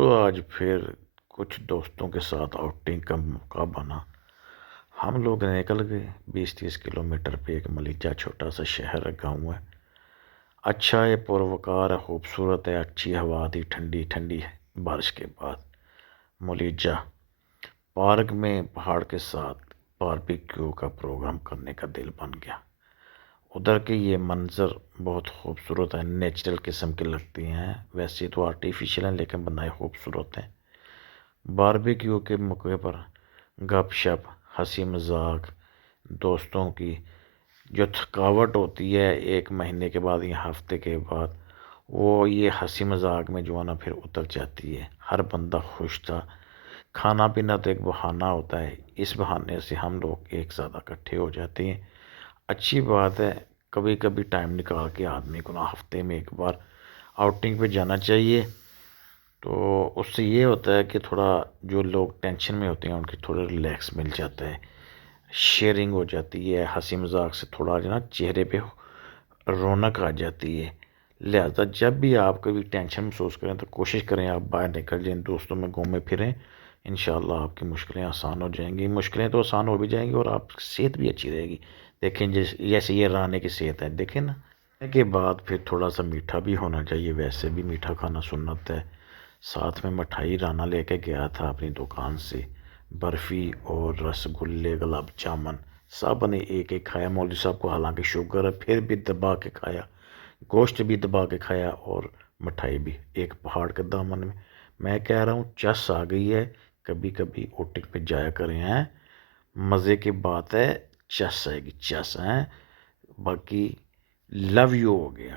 تو آج پھر کچھ دوستوں کے ساتھ آؤٹنگ کا موقع بنا۔ ہم لوگ نکل گئے 20-30 کلومیٹر پہ ایک ملیجہ چھوٹا سا شہر ہے، گاؤں ہے، اچھا ہے، پروکار ہے، خوبصورت ہے، اچھی ہوا تھی، ٹھنڈی ٹھنڈی ہے بارش کے بعد۔ ملیجہ پارک میں پہاڑ کے ساتھ باربیکیو کا پروگرام کرنے کا دل بن گیا۔ ادھر کے یہ منظر بہت خوبصورت ہے، نیچرل قسم کے لگتی ہیں، ویسے تو آرٹیفیشل ہیں لیکن بنائے خوبصورت ہیں۔ باربیکیو کے موقع پر گپ شپ، ہنسی مذاق، دوستوں کی جو تھکاوٹ ہوتی ہے ایک مہینے کے بعد یا ہفتے کے بعد، وہ یہ ہنسی مذاق میں جو ہے نا پھر اتر جاتی ہے۔ ہر بندہ خوش تھا۔ کھانا پینا تو ایک بہانہ ہوتا ہے، اس بہانے سے ہم لوگ ایک ساتھ اکٹھے ہو جاتے ہیں۔ اچھی بات ہے، کبھی کبھی ٹائم نکال کے آدمی کو نا ہفتے میں ایک بار آؤٹنگ پہ جانا چاہیے۔ تو اس سے یہ ہوتا ہے کہ تھوڑا جو لوگ ٹینشن میں ہوتے ہیں ان کی تھوڑا ریلیکس مل جاتا ہے، شیئرنگ ہو جاتی ہے، ہنسی مذاق سے تھوڑا جو نا چہرے پہ رونق آ جاتی ہے۔ لہذا جب بھی آپ کبھی ٹینشن محسوس کریں تو کوشش کریں آپ باہر نکل جائیں، دوستوں میں گھومیں پھریں، انشاءاللہ آپ کی مشکلیں آسان ہو جائیں گی۔ مشکلیں تو آسان ہو بھی جائیں گی اور آپ کی صحت بھی اچھی رہے گی۔ دیکھیں جیسے یہ رانے کی صحت ہے، دیکھیں نا۔ کے بعد پھر تھوڑا سا میٹھا بھی ہونا چاہیے، ویسے بھی میٹھا کھانا سنت ہے۔ ساتھ میں مٹھائی رانا لے کے گیا تھا اپنی دکان سے، برفی اور رس گلے، گلاب جامن، سب نے ایک ایک کھایا۔ مولوی صاحب کو حالانکہ شوگر ہے پھر بھی دبا کے کھایا، گوشت بھی دبا کے کھایا اور مٹھائی بھی، ایک پہاڑ کے دامن میں۔ میں کہہ رہا ہوں چس آ گئی ہے، کبھی کبھی آؤٹنگ پہ جایا کریں ہیں، مزے کی بات ہے، چس آئے گی، چس ہیں۔ باقی لو یو ہو گیا۔